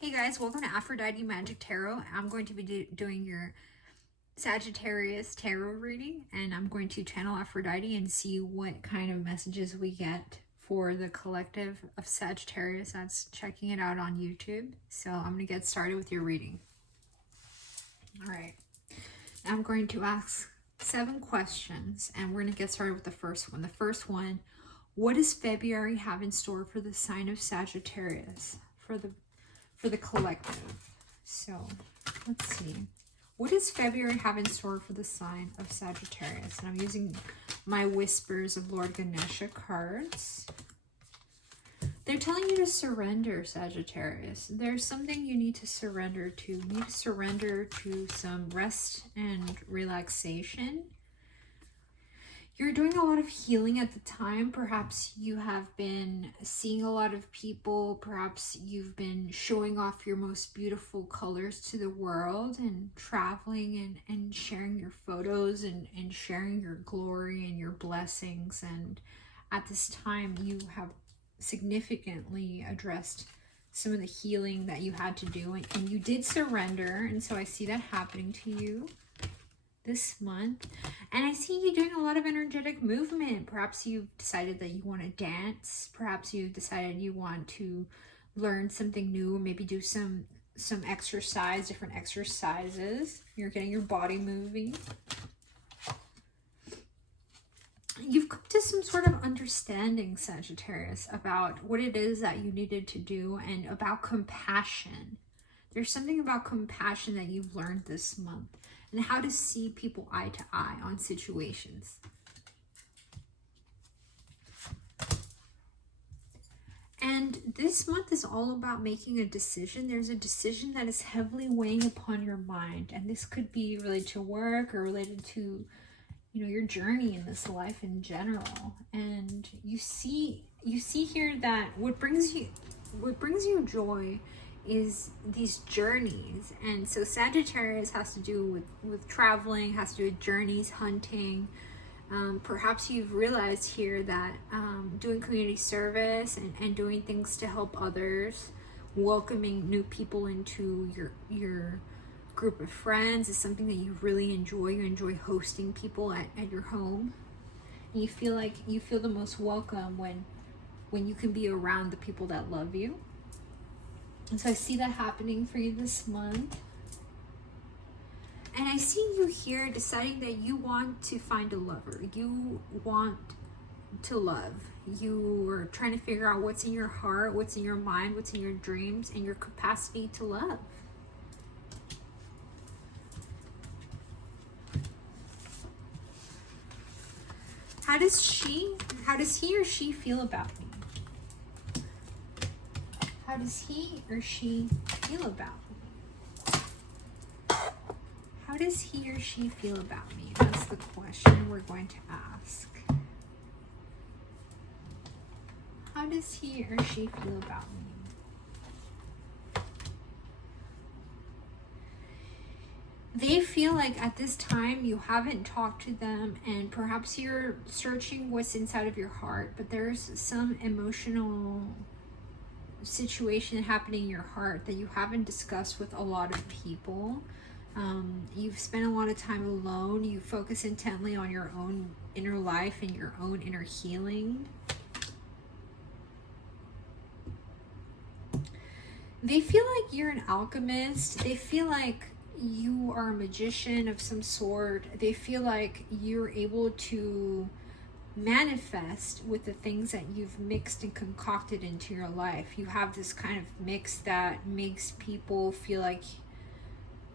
Hey guys, welcome to Aphrodite Magic Tarot. I'm going to be doing your Sagittarius Tarot reading, and I'm going to channel Aphrodite and see what kind of messages we get for the collective of Sagittarius that's checking it out on YouTube. So I'm going to get started with your reading. All right. I'm going to ask 7 questions, and we're going to get started with the first one. The first one, what does February have in store for the sign of Sagittarius? For the collective. So let's see. What does February have in store for the sign of Sagittarius? And I'm using my Whispers of Lord Ganesha cards. They're telling you to surrender, Sagittarius. There's something you need to surrender to. You need to surrender to some rest and relaxation. You're doing a lot of healing at the time. Perhaps you have been seeing a lot of people. Perhaps you've been showing off your most beautiful colors to the world and traveling and sharing your photos and sharing your glory and your blessings. And at this time, you have significantly addressed some of the healing that you had to do. And you did surrender. And so I see that happening to you this month. And I see you doing a lot of energetic movement. Perhaps you've decided that you want to dance. Perhaps you've decided you want to learn something new, maybe do some exercise, different exercises. You're getting your body moving. You've come to some sort of understanding, Sagittarius, about what it is that you needed to do and about compassion. There's something about compassion that you've learned this month, and how to see people eye to eye on situations. And this month is all about making a decision. There's a decision that is heavily weighing upon your mind, and this could be related to work or related to, you know, your journey in this life in general. And you see here that what brings you joy is these journeys. And so Sagittarius has to do with traveling, has to do with journeys, hunting. Perhaps you've realized here that doing community service and doing things to help others, welcoming new people into your group of friends is something that you really enjoy. You enjoy hosting people at your home. And you feel like you feel the most welcome when you can be around the people that love you. And so I see that happening for you this month. And I see you here deciding that you want to find a lover. You want to love. You are trying to figure out what's in your heart, what's in your mind, what's in your dreams, and your capacity to love. How does he or she feel about me? How does he or she feel about me? How does he or she feel about me? That's the question we're going to ask. How does he or she feel about me? They feel like at this time you haven't talked to them, and perhaps you're searching what's inside of your heart, but there's some emotional situation happening in your heart that you haven't discussed with a lot of people. You've spent a lot of time alone. You focus intently on your own inner life and your own inner healing. They feel like you're an alchemist. They feel like you are a magician of some sort. They feel like you're able to manifest with the things that you've mixed and concocted into your life. You have this kind of mix that makes people feel like,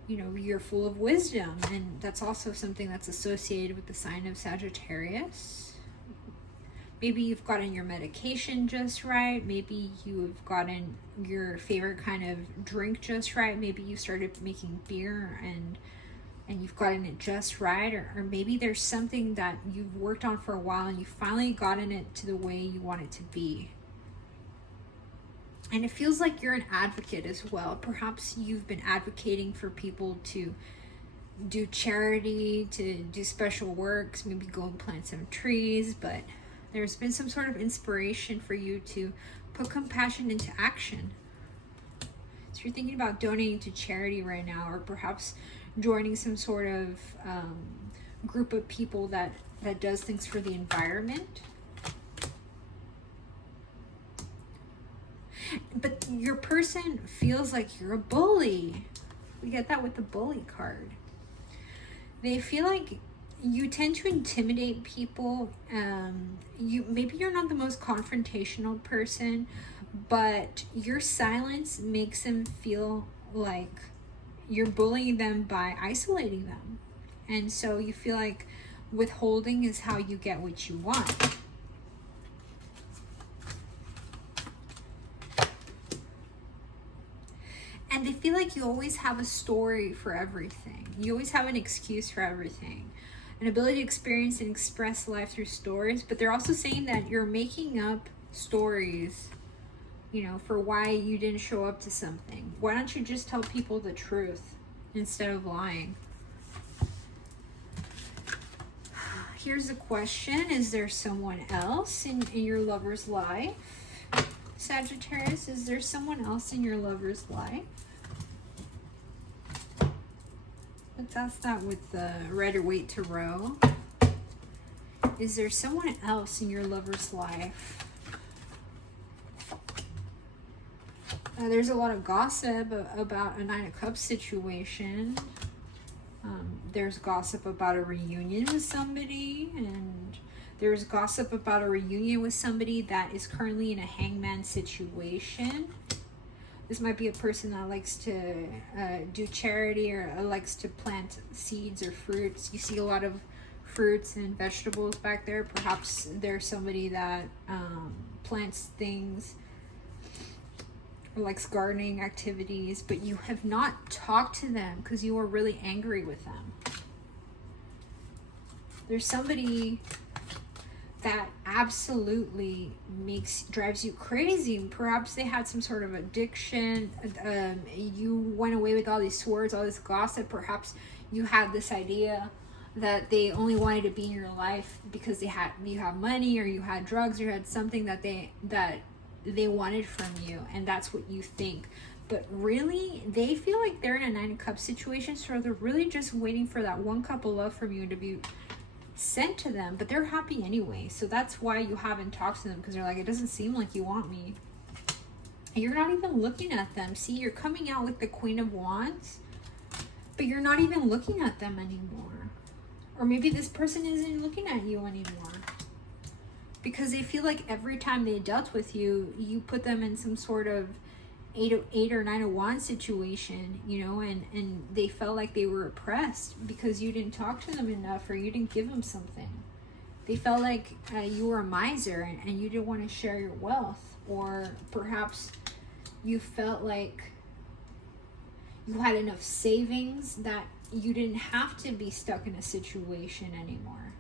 you know, you're full of wisdom. And that's also something that's associated with the sign of Sagittarius. Maybe you've gotten your medication just right. Maybe you've gotten your favorite kind of drink just right. Maybe you started making beer and you've gotten it just right, or maybe there's something that you've worked on for a while and you finally gotten it to the way you want it to be. And it feels like you're an advocate as well. Perhaps you've been advocating for people to do charity, to do special works, maybe go and plant some trees, but there's been some sort of inspiration for you to put compassion into action. So you're thinking about donating to charity right now, or perhaps joining some sort of group of people that does things for the environment. But your person feels like you're a bully. We get that with the bully card. They feel like you tend to intimidate people. Maybe you're not the most confrontational person, but your silence makes them feel like you're bullying them by isolating them. And so you feel like withholding is how you get what you want. And they feel like you always have a story for everything. You always have an excuse for everything. An ability to experience and express life through stories. But they're also saying that you're making up stories, you know, for why you didn't show up to something. Why don't you just tell people the truth instead of lying? Here's a question. Is there someone else in your lover's life? Sagittarius, is there someone else in your lover's life? Let's ask that with the Red or Waite Tarot. Is there someone else in your lover's life? There's a lot of gossip about a Nine of Cups situation. There's gossip about a reunion with somebody, and there's gossip about a reunion with somebody that is currently in a hangman situation. This might be a person that likes to do charity, or likes to plant seeds or fruits. You see a lot of fruits and vegetables back there. Perhaps there's somebody that plants things, or likes gardening activities, but you have not talked to them because you are really angry with them. There's somebody that absolutely drives you crazy. Perhaps they had some sort of addiction. You went away with all these swords, all this gossip. Perhaps you had this idea that they only wanted to be in your life because you have money, or you had drugs, or you had something that they wanted from you, and that's what you think. But really, they feel like they're in a Nine of Cups situation, so they're really just waiting for that one cup of love from you to be sent to them. But they're happy anyway, so that's why you haven't talked to them, because they're like, it doesn't seem like you want me. And you're not even looking at them. See, you're coming out with the Queen of Wands, but you're not even looking at them anymore. Or maybe this person isn't looking at you anymore, because they feel like every time they dealt with you, you put them in some sort of eight or nine of wands situation, you know, and they felt like they were oppressed because you didn't talk to them enough, or you didn't give them something. They felt like you were a miser, and you didn't want to share your wealth. Or perhaps you felt like you had enough savings that you didn't have to be stuck in a situation anymore.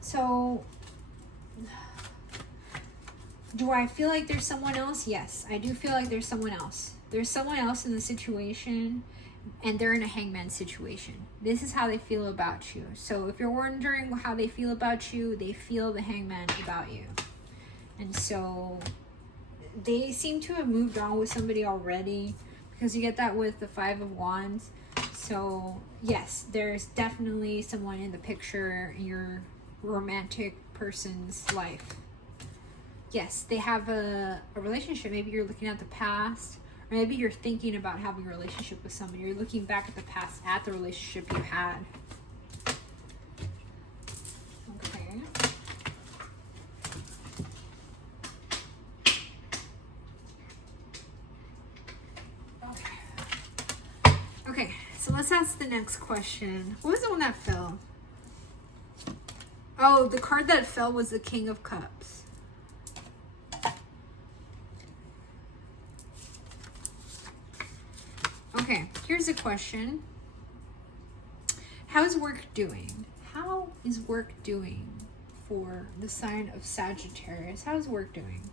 So, do I feel like there's someone else? Yes, I do feel like there's someone else. There's someone else in the situation, and they're in a hangman situation. This is how they feel about you. So if you're wondering how they feel about you, they feel the hangman about you. And so they seem to have moved on with somebody already, because you get that with the Five of Wands. So yes, there's definitely someone in the picture in your romantic person's life. Yes, they have a relationship. Maybe you're looking at the past, or maybe you're thinking about having a relationship with somebody. You're looking back at the past, at the relationship you had. Okay. Okay, so let's ask the next question. What was the one that fell? Oh, the card that fell was the King of Cups. Okay, here's a question. How is work doing? How is work doing for the sign of Sagittarius? How is work doing?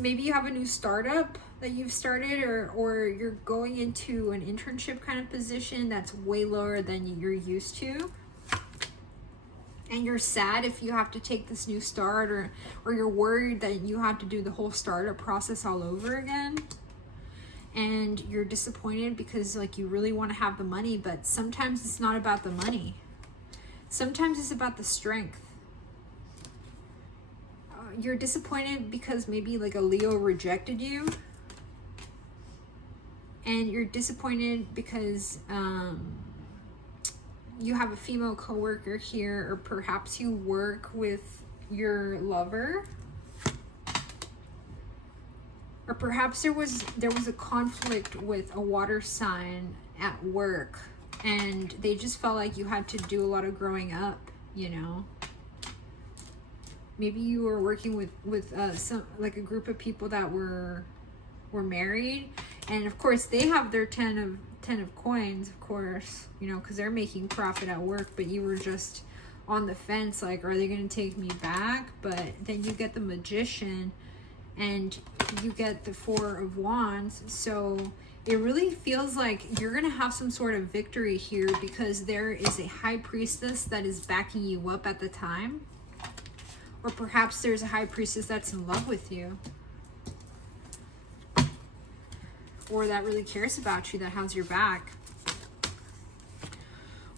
Maybe you have a new startup that you've started, or you're going into an internship kind of position that's way lower than you're used to. And you're sad if you have to take this new start, or you're worried that you have to do the whole startup process all over again. And you're disappointed because like you really want to have the money, but sometimes it's not about the money. Sometimes it's about the strength. You're disappointed because maybe like a Leo rejected you. And you're disappointed because you have a female coworker here, or perhaps you work with your lover, or perhaps there was a conflict with a water sign at work, and they just felt like you had to do a lot of growing up, you know. Maybe you were working with some, like a group of people that were married, and of course they have their 10 of coins, of course, you know, because they're making profit at work, but you were just on the fence, like, are they going to take me back? But then you get the Magician and you get the 4 of Wands, so it really feels like you're going to have some sort of victory here, because there is a High Priestess that is backing you up at the time, or perhaps there's a High Priestess that's in love with you, or that really cares about you, that has your back.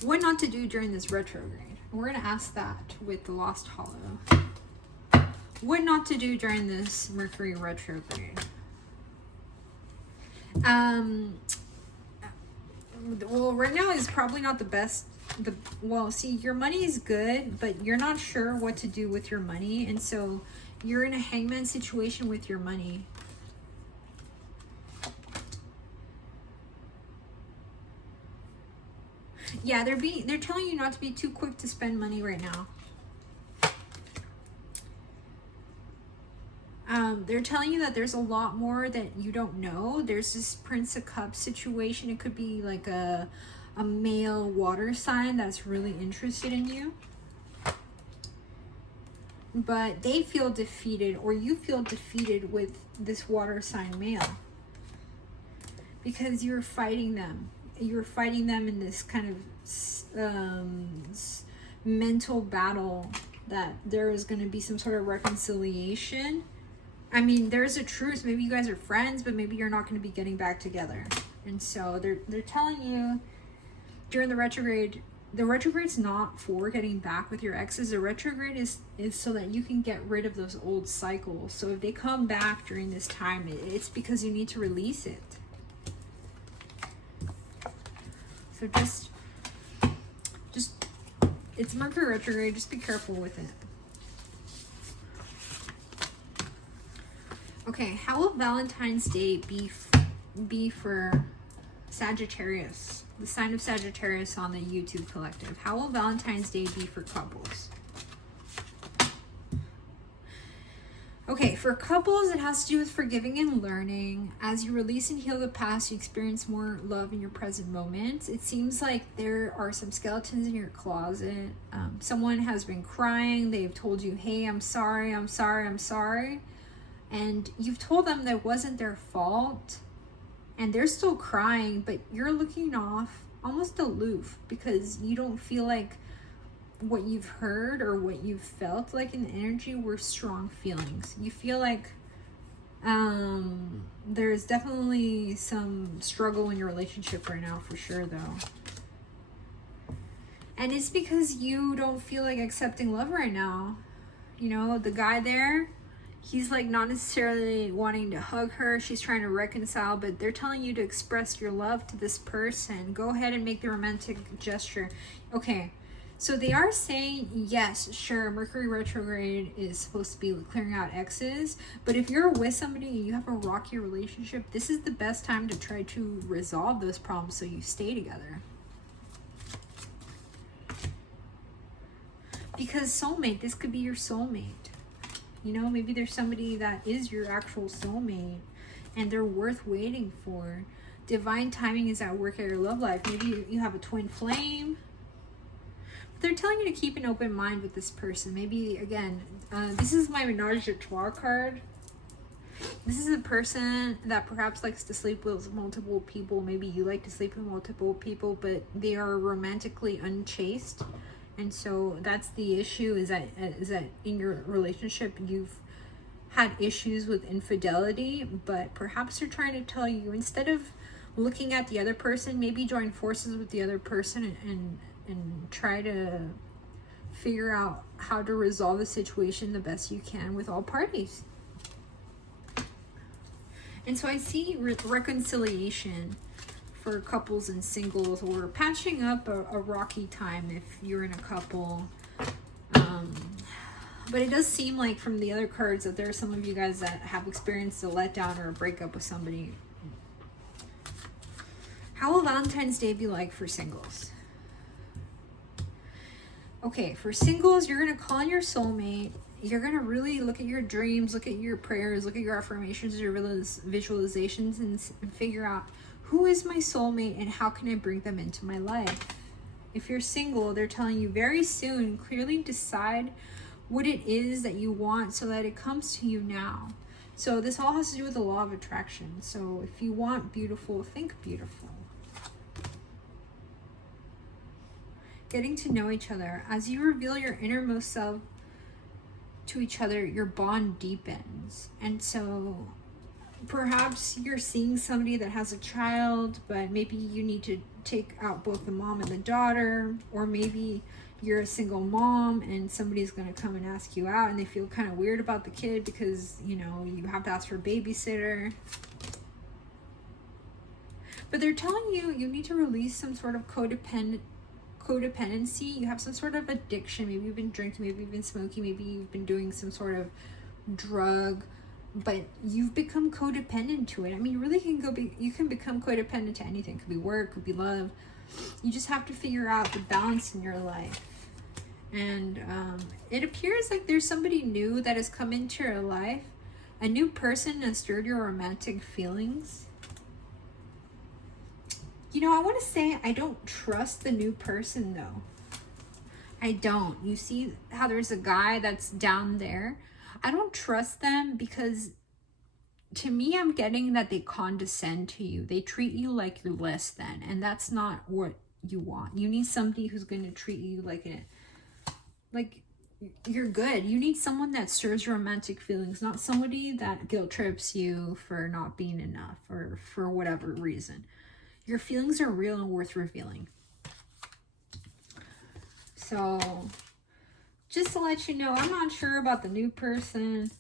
What not to do during this retrograde? We're going to ask that with the Lost Hollow. What not to do during this Mercury retrograde? Well, right now is probably not the best. Well, see, your money is good, but you're not sure what to do with your money, and so you're in a hangman situation with your money. Yeah, they're telling you not to be too quick to spend money right now. They're telling you that there's a lot more that you don't know. There's this Prince of Cups situation. It could be like a male water sign that's really interested in you. But they feel defeated, or you feel defeated with this water sign male, because you're fighting them. You're fighting them in this kind of mental battle, that there is going to be some sort of reconciliation. I mean, there's a truce. Maybe you guys are friends, but maybe you're not going to be getting back together. And so they're telling you during the retrograde's not for getting back with your exes. The retrograde is so that you can get rid of those old cycles. So if they come back during this time, it's because you need to release it. So just it's Mercury retrograde. Just be careful with it. Okay, how will Valentine's Day be for Sagittarius, the sign of Sagittarius on the YouTube collective? How will Valentine's Day be for couples? Okay, for couples, it has to do with forgiving and learning. As you release and heal the past, you experience more love in your present moment. It seems like there are some skeletons in your closet. Someone has been crying. They've told you, hey, I'm sorry, I'm sorry, I'm sorry. And you've told them that it wasn't their fault. And they're still crying, but you're looking off, almost aloof, because you don't feel like what you've heard or what you've felt like in the energy were strong feelings. You feel like there's definitely some struggle in your relationship right now, for sure, though. And it's because you don't feel like accepting love right now. You know, the guy there, he's like not necessarily wanting to hug her. She's trying to reconcile, but they're telling you to express your love to this person. Go ahead and make the romantic gesture. Okay. So they are saying, yes, sure, Mercury retrograde is supposed to be clearing out exes, but if you're with somebody and you have a rocky relationship, this is the best time to try to resolve those problems so you stay together. Because soulmate, this could be your soulmate. You know, maybe there's somebody that is your actual soulmate and they're worth waiting for. Divine timing is at work at your love life. Maybe you have a twin flame. They're telling you to keep an open mind with this person. Maybe, again, this is my Menage a Trois card. This is a person that perhaps likes to sleep with multiple people. Maybe you like to sleep with multiple people, but they are romantically unchaste And so that's the issue, is that in your relationship you've had issues with infidelity, but perhaps they're trying to tell you, instead of looking at the other person, maybe join forces with the other person and try to figure out how to resolve the situation the best you can with all parties. And so I see reconciliation for couples and singles, or patching up a rocky time if you're in a couple. But it does seem like from the other cards that there are some of you guys that have experienced a letdown or a breakup with somebody. How will Valentine's Day be like for singles? Okay, for singles, you're going to call on your soulmate. You're going to really look at your dreams, look at your prayers, look at your affirmations, your visualizations, and figure out, who is my soulmate and how can I bring them into my life? If you're single, they're telling you very soon, clearly decide what it is that you want so that it comes to you now. So this all has to do with the law of attraction. So if you want beautiful, think beautiful. Getting to know each other. As you reveal your innermost self to each other, your bond deepens. And so perhaps you're seeing somebody that has a child, but maybe you need to take out both the mom and the daughter, or maybe you're a single mom and somebody's going to come and ask you out and they feel kind of weird about the kid because, you know, you have to ask for a babysitter. But they're telling you, you need to release some sort of codependency. You have some sort of addiction. Maybe you've been drinking, maybe you've been smoking, maybe you've been doing some sort of drug, but you've become codependent to it. I mean, you really you can become codependent to anything. It could be work, could be love. You just have to figure out the balance in your life. And it appears like there's somebody new that has come into your life, a new person that stirred your romantic feelings. You know, I want to say I don't trust the new person though. I don't. You see how there's a guy that's down there? I don't trust them because to me, I'm getting that they condescend to you. They treat you like you're less than, and that's not what you want. You need somebody who's going to treat you like you're good. You need someone that stirs your romantic feelings, not somebody that guilt trips you for not being enough or for whatever reason. Your feelings are real and worth revealing. So, just to let you know, I'm not sure about the new person.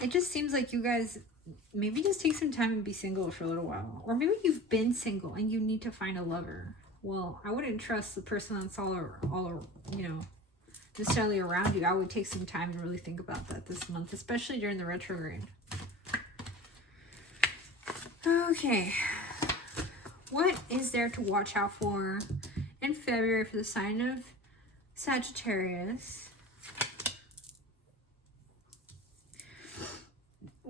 It just seems like you guys maybe just take some time and be single for a little while. Or maybe you've been single and you need to find a lover. Well, I wouldn't trust the person that's all you know, necessarily around you. I would take some time and really think about that this month, especially during the retrograde. Okay. What is there to watch out for in February for the sign of Sagittarius?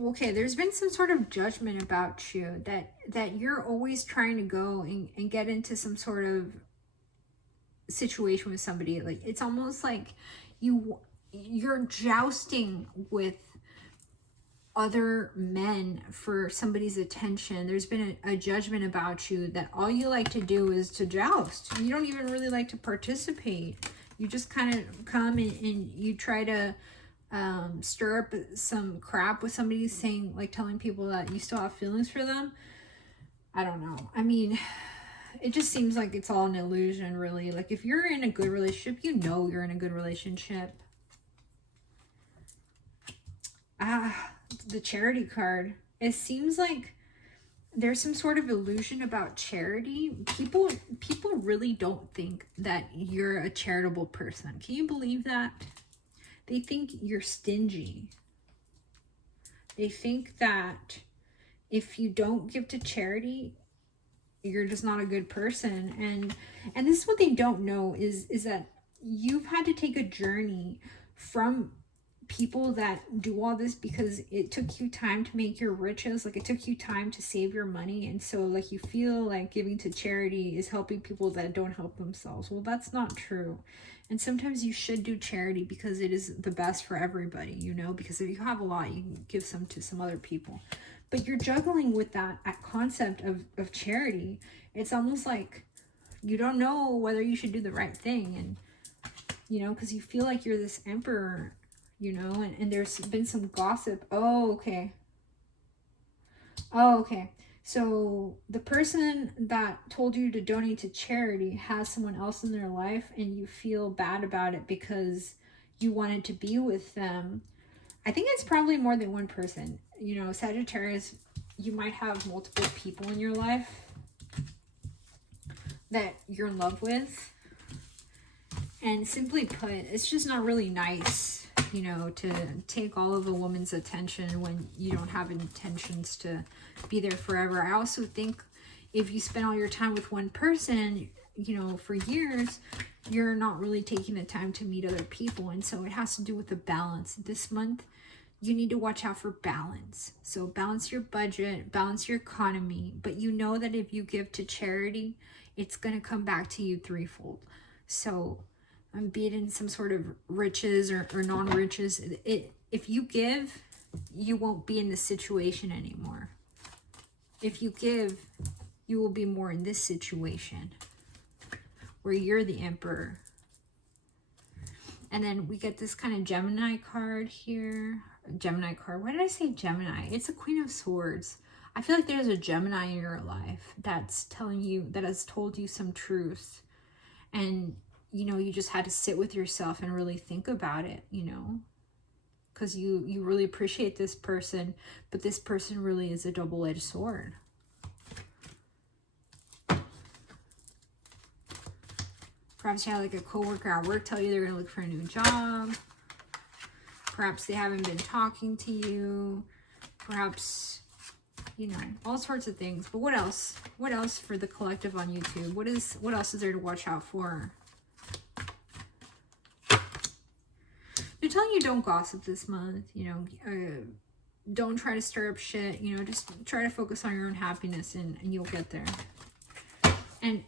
Okay, there's been some sort of judgment about you that you're always trying to go and get into some sort of situation with somebody. Like, it's almost like you're jousting with other men for somebody's attention. There's been a judgment about you that all you like to do is to joust. You don't even really like to participate. You just kind of come and you try to stir up some crap with somebody, saying, like, telling people that you still have feelings for them. I don't know. I mean, it just seems like it's all an illusion, really. Like, if you're in a good relationship, you know you're in a good relationship. The charity card. It seems like there's some sort of illusion about charity. People really don't think that you're a charitable person. Can you believe that? They think you're stingy. They think that if you don't give to charity, you're just not a good person. And this is what they don't know is that you've had to take a journey from people that do all this because it took you time to make your riches. Like, it took you time to save your money. And so, like, you feel like giving to charity is helping people that don't help themselves. Well, that's not true. And sometimes you should do charity because it is the best for everybody, you know, because if you have a lot, you can give some to some other people. But you're juggling with that concept of charity. It's almost like you don't know whether you should do the right thing. And, you know, because you feel like you're this emperor, you know, and there's been some gossip. Oh, okay. Oh, okay. So the person that told you to donate to charity has someone else in their life, and you feel bad about it because you wanted to be with them. I think it's probably more than one person. You know, Sagittarius, you might have multiple people in your life that you're in love with. And simply put, it's just not really nice, you know, to take all of a woman's attention when you don't have intentions to be there forever. I also think if you spend all your time with one person, you know, for years, you're not really taking the time to meet other people. And so it has to do with the balance. This month, you need to watch out for balance. So balance your budget, balance your economy. But you know that if you give to charity, it's going to come back to you threefold. So be it in some sort of riches or non-riches, if you give, you won't be in this situation anymore. If you give, you will be more in this situation where you're the emperor. And then we get this kind of Gemini card here. Gemini card. Why did I say Gemini? It's a Queen of Swords. I feel like there's a Gemini in your life that's telling you, that has told you some truth. And, you know, you just had to sit with yourself and really think about it, you know. Because you really appreciate this person, but this person really is a double-edged sword. Perhaps you have like a coworker at work tell you they're going to look for a new job. Perhaps they haven't been talking to you. Perhaps, you know, all sorts of things. But what else? What else for the collective on YouTube? What else is there to watch out for? They're telling you don't gossip this month, you know, don't try to stir up shit, you know, just try to focus on your own happiness and you'll get there. And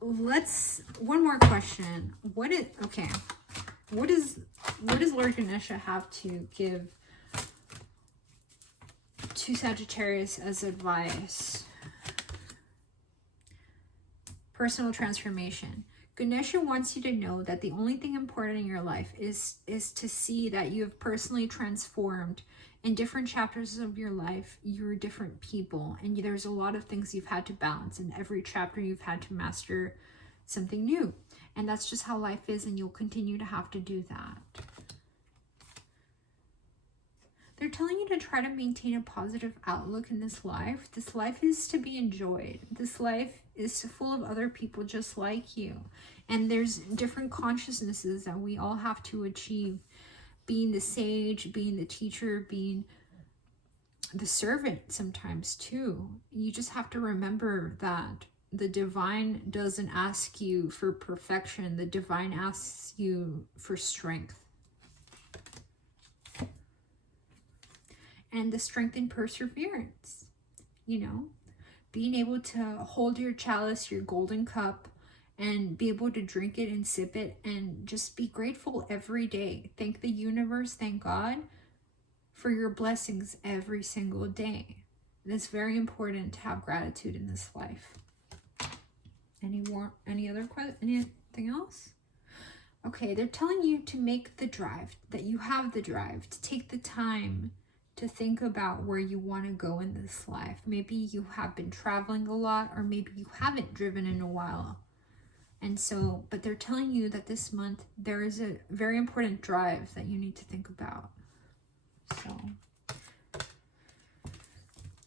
one more question. What does Lord Ganesha have to give to Sagittarius as advice? Personal transformation. Ganesha wants you to know that the only thing important in your life is to see that you have personally transformed in different chapters of your life. You're different people, and there's a lot of things you've had to balance. In every chapter, you've had to master something new, and that's just how life is, and you'll continue to have to do that. They're telling you to try to maintain a positive outlook in this life. This life is to be enjoyed. This life is full of other people just like you. And there's different consciousnesses that we all have to achieve. Being the sage, being the teacher, being the servant sometimes too. You just have to remember that the divine doesn't ask you for perfection. The divine asks you for strength. And the strength and perseverance, you know, being able to hold your chalice, your golden cup, and be able to drink it and sip it and just be grateful every day. Thank the universe, thank God for your blessings every single day. And it's very important to have gratitude in this life. Anything else? Okay, they're telling you to make the drive, that you have the drive, to take the time to think about where you want to go in this life. Maybe you have been traveling a lot, or maybe you haven't driven in a while. And so, but they're telling you that this month there is a very important drive that you need to think about. So,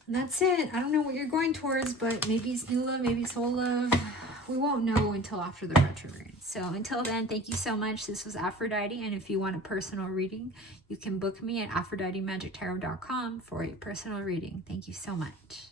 and that's it. I don't know what you're going towards, but maybe it's new love, maybe it's soul love. We won't know until after the retrograde. So until then, thank you so much. This was Aphrodite. And if you want a personal reading, you can book me at AphroditeMagicTarot.com for a personal reading. Thank you so much.